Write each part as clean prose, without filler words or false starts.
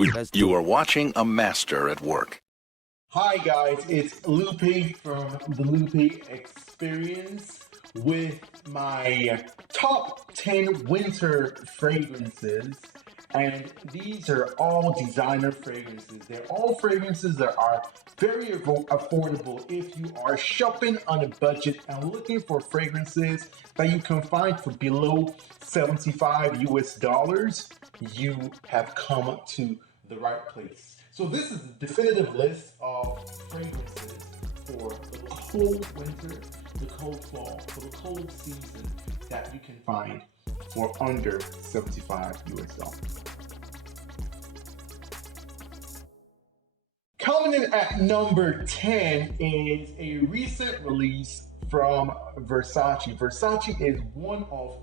You are watching a master at work. Hi guys, it's Lupe from the Lupe Experience with my top 10 winter fragrances. And these are all designer fragrances. They're all fragrances that are very affordable if you are shopping on a budget and looking for fragrances that you can find for below 75 US dollars. You have come to the right place. So this is the definitive list of fragrances for the cold winter, the cold fall, for the cold season that you can find for under 75 US dollars. Coming in at number 10 is a recent release from Versace. Versace is one of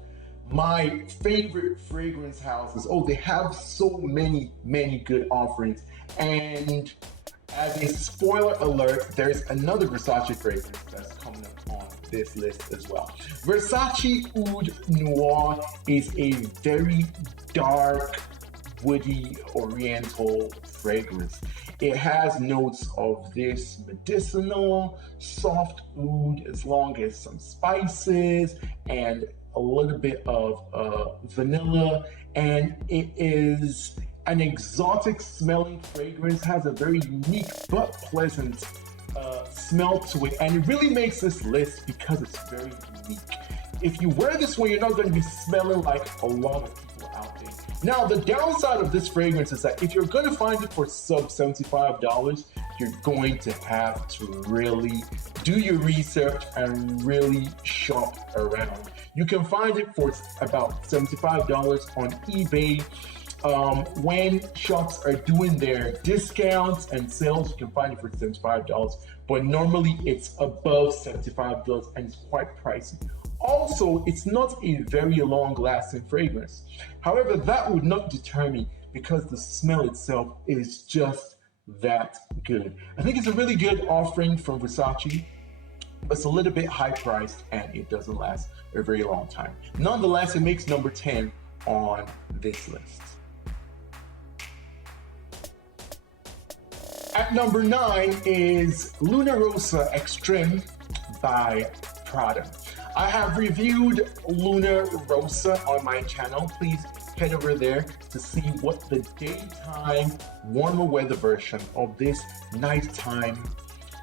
my favorite fragrance houses. Oh, they have so many good offerings. And as a spoiler alert, there's another Versace fragrance that's coming up on this list as well. Versace Oud Noir is a very dark, woody, oriental fragrance. It has notes of this medicinal, soft oud, as long as some spices and a little bit of vanilla, and it is an exotic smelling fragrance, has a very unique but pleasant smell to it, and it really makes this list because it's very unique. If you wear this one, you're not going to be smelling like a lot of people out there. Now, the downside of this fragrance is that if you're going to find it for sub $75, you're going to have to really do your research and really shop around. You can find it for about $75 on eBay. When shops are doing their discounts and sales, you can find it for $75, but normally it's above $75 and it's quite pricey. Also, it's not a very long-lasting fragrance. However, that would not deter me because the smell itself is just that good. I think it's a really good offering from Versace. It's a little bit high priced and it doesn't last a very long time. Nonetheless, it makes number 10 on this list. At number 9 is Luna Rossa Extreme by Prada. I have reviewed Luna Rossa on my channel. Please head over there to see what the daytime warmer weather version of this nighttime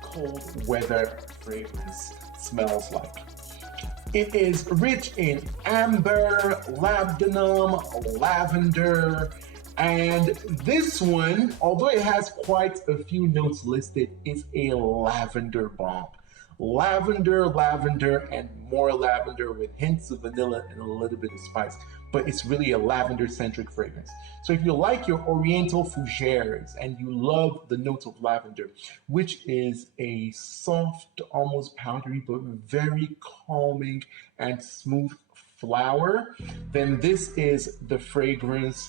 cold weather fragrance smells like. It is rich in amber, labdanum, lavender, and this one, although it has quite a few notes listed, is a lavender bomb. Lavender, and more lavender with hints of vanilla and a little bit of spice. But it's really a lavender-centric fragrance. So if you like your Oriental fougères and you love the notes of lavender, which is a soft, almost powdery, but very calming and smooth flower, then this is the fragrance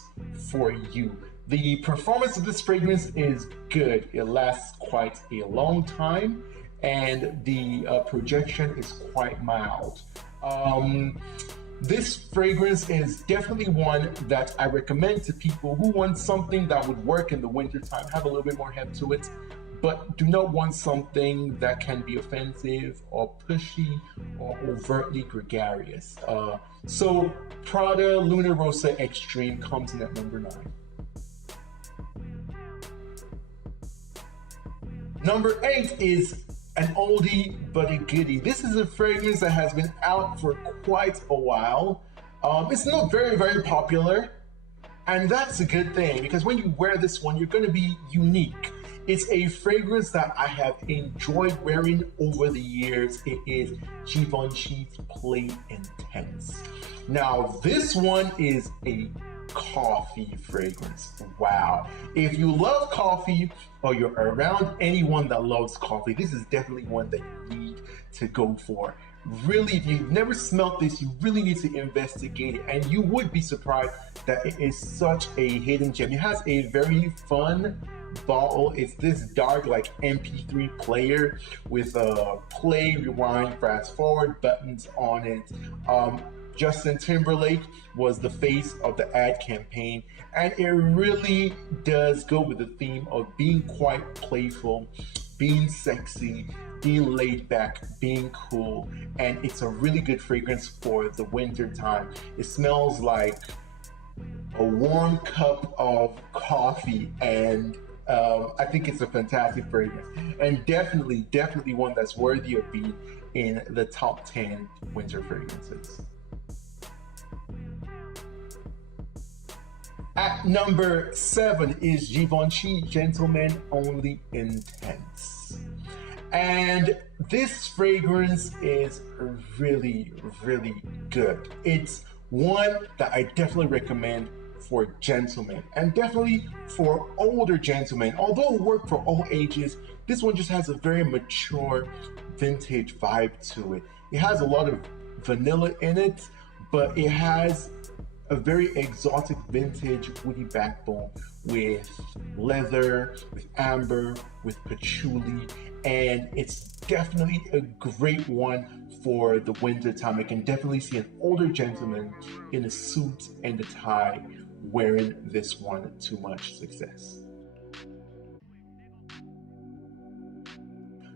for you. The performance of this fragrance is good. It lasts quite a long time, and the projection is quite mild. This fragrance is definitely one that I recommend to people who want something that would work in the wintertime, have a little bit more head to it, but do not want something that can be offensive or pushy or overtly gregarious. So Prada Luna Rossa Extreme comes in at number 9. Number 8 is an oldie but a goodie. This is a fragrance that has been out for quite a while. It's not very popular, and that's a good thing because when you wear this one, you're going to be unique. It's a fragrance that I have enjoyed wearing over the years. It is Givenchy's Play Intense. Now, this one is a coffee fragrance. Wow. If you love coffee or you're around anyone that loves coffee, this is definitely one that you need to go for. Really, if you've never smelled this, you really need to investigate it, and you would be surprised that it is such a hidden gem. It has a very fun bottle. It's this dark like MP3 player with a play, rewind, fast forward buttons on it. Justin Timberlake was the face of the ad campaign, and it really does go with the theme of being quite playful, being sexy, being laid back, being cool, and it's a really good fragrance for the winter time. It smells like a warm cup of coffee, and I think it's a fantastic fragrance, and definitely one that's worthy of being in the top 10 winter fragrances. At number 7 is Givenchy Gentleman Only Intense. And this fragrance is really good. It's one that I definitely recommend for gentlemen, and definitely for older gentlemen. Although it works for all ages, this one just has a very mature vintage vibe to it. It has a lot of vanilla in it, but it has a very exotic vintage woody backbone with leather, with amber, with patchouli, and it's definitely a great one for the winter time. I can definitely see an older gentleman in a suit and a tie wearing this one to much success.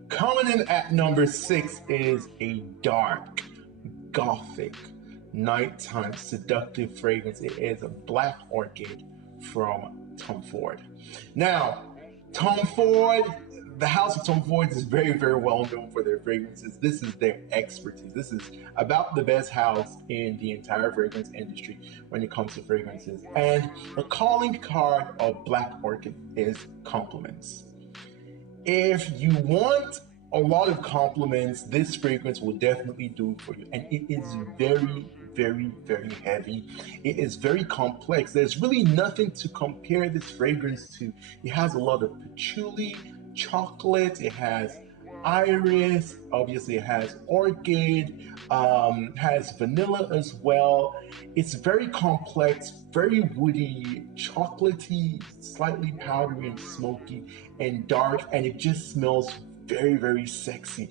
Coming in at number 6 is a dark, gothic, nighttime seductive fragrance. It is a Black Orchid from Tom Ford. Now, Tom Ford, the house of Tom Ford is very well known for their fragrances. This is their expertise. This is about the best house in the entire fragrance industry when it comes to fragrances. And the calling card of Black Orchid is compliments. If you want a lot of compliments, this fragrance will definitely do for you. And it is very heavy. It is very complex. There's really nothing to compare this fragrance to. It has a lot of patchouli, chocolate, it has iris, obviously it has orchid, has vanilla as well. It's very complex, very woody, chocolatey, slightly powdery and smoky and dark, and it just smells very sexy.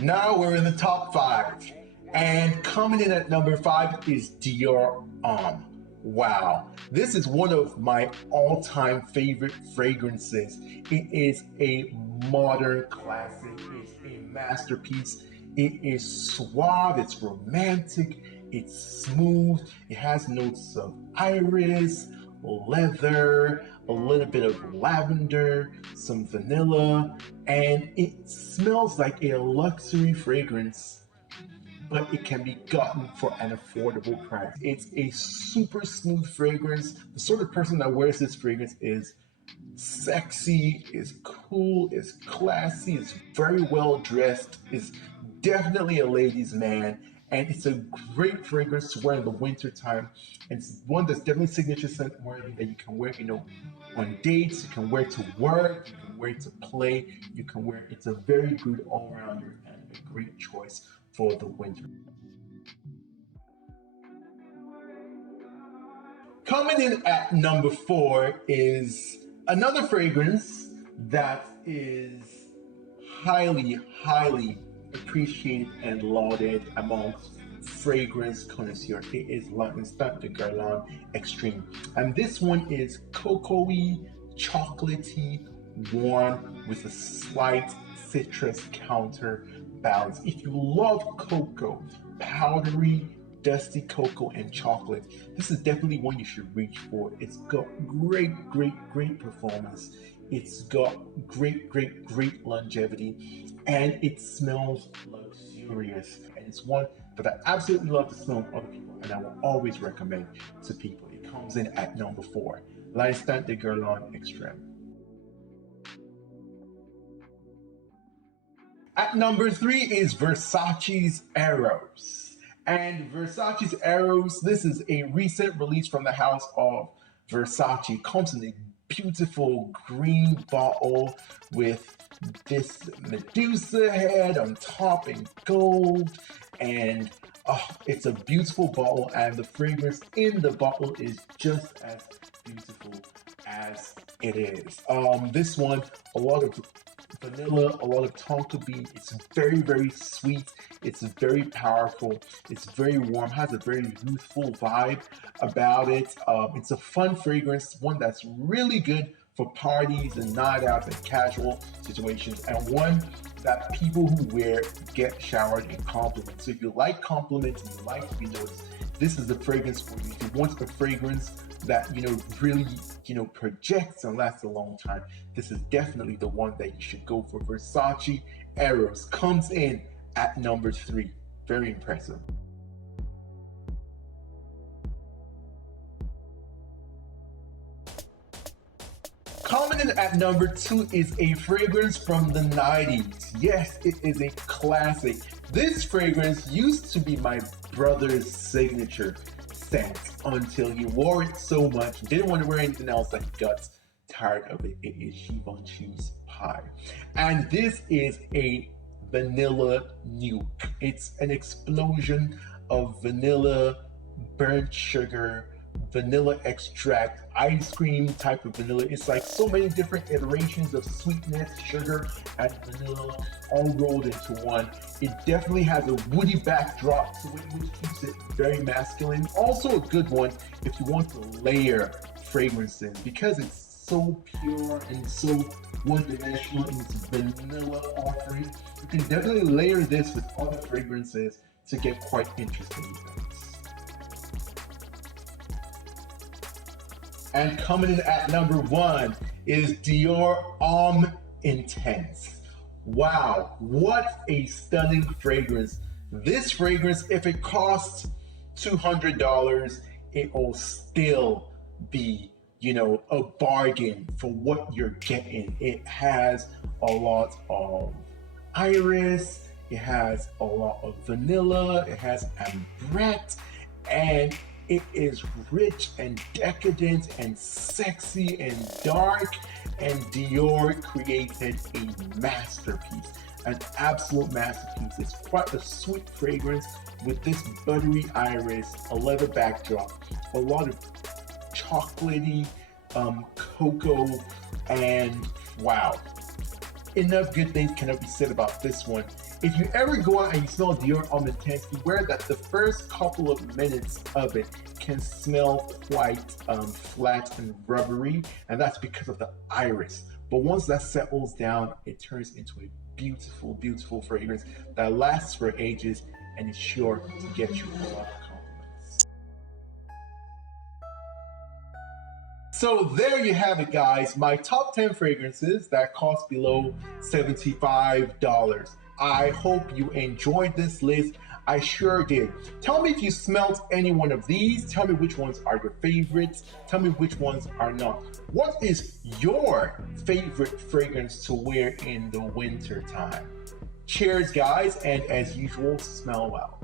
Now we're in the top 5, and coming in at number 5 is Dior Homme. Wow, this is one of my all-time favorite fragrances. It is a modern classic, it's a masterpiece. It is suave, it's romantic, it's smooth, it has notes of iris, leather, a little bit of lavender, some vanilla, and it smells like a luxury fragrance, but it can be gotten for an affordable price. It's a super smooth fragrance. The sort of person that wears this fragrance is sexy, is cool, is classy, is very well dressed, is definitely a ladies' man, and it's a great fragrance to wear in the winter time. And it's one that's definitely signature scent worthy that you can wear, on dates, you can wear to work, you can wear to play, you can wear. It's a very good all-rounder and a great choice for the winter. Coming in at number 4 is another fragrance that is highly appreciated and lauded amongst fragrance connoisseurs. It is L'Instant de Guerlain Extreme, and this one is cocoa-y, chocolatey, warm with a slight citrus counterbalance. If you love cocoa, powdery, dusty cocoa and chocolate, this is definitely one you should reach for. It's got great performance. It's got great longevity, and it smells luxurious. And it's one that I absolutely love to smell on other people, and I will always recommend to people. It comes in at number 4, L'Instant de Guerlain Extreme. At number 3 is Versace's Eros. And Versace's Eros, this is a recent release from the house of Versace. It comes in a beautiful green bottle with this Medusa head on top in gold, and it's a beautiful bottle, and the fragrance in the bottle is just as beautiful as it is. This one, a lot of vanilla, a lot of tonka bean. It's very, very sweet. It's very powerful. It's very warm, has a very youthful vibe about it. It's a fun fragrance, one that's really good for parties and night outs and casual situations, and one that people who wear get showered in compliments. So if you like compliments and you like to be noticed, this is the fragrance for you. If you want a fragrance that really projects and lasts a long time, this is definitely the one that you should go for. Versace Eros comes in at number 3. Very impressive. Coming in at number 2 is a fragrance from the 90s. Yes, it is a classic. This fragrance used to be my brother's signature scent until he wore it so much, didn't want to wear anything else, that he got tired of it. It is Givenchy's Pie. And this is a vanilla nuke. It's an explosion of vanilla, burnt sugar, vanilla extract, ice cream type of vanilla. It's like so many different iterations of sweetness, sugar, and vanilla all rolled into one. It definitely has a woody backdrop to it, which keeps it very masculine. Also a good one if you want to layer fragrances, because it's so pure and so one-dimensional in its vanilla offering. You can definitely layer this with other fragrances to get quite interesting things. And coming in at number 1 is Dior Homme Intense. Wow, what a stunning fragrance. This fragrance, if it costs $200, it will still be, a bargain for what you're getting. It has a lot of iris, it has a lot of vanilla, it has ambrette, and it is rich and decadent and sexy and dark, and Dior created a masterpiece, an absolute masterpiece. It's quite a sweet fragrance with this buttery iris, a leather backdrop, a lot of chocolatey cocoa, and wow. Enough good things cannot be said about this one. If you ever go out and you smell Dior Homme Intense, beware that the first couple of minutes of it can smell quite flat and rubbery, and that's because of the iris. But once that settles down, it turns into a beautiful, beautiful fragrance that lasts for ages and is sure to get you a lot of compliments. So there you have it, guys. My top 10 fragrances that cost below $75. I hope you enjoyed this list. I sure did. Tell me if you smelt any one of these. Tell me which ones are your favorites. Tell me which ones are not. What is your favorite fragrance to wear in the winter time? Cheers, guys, and as usual, smell well.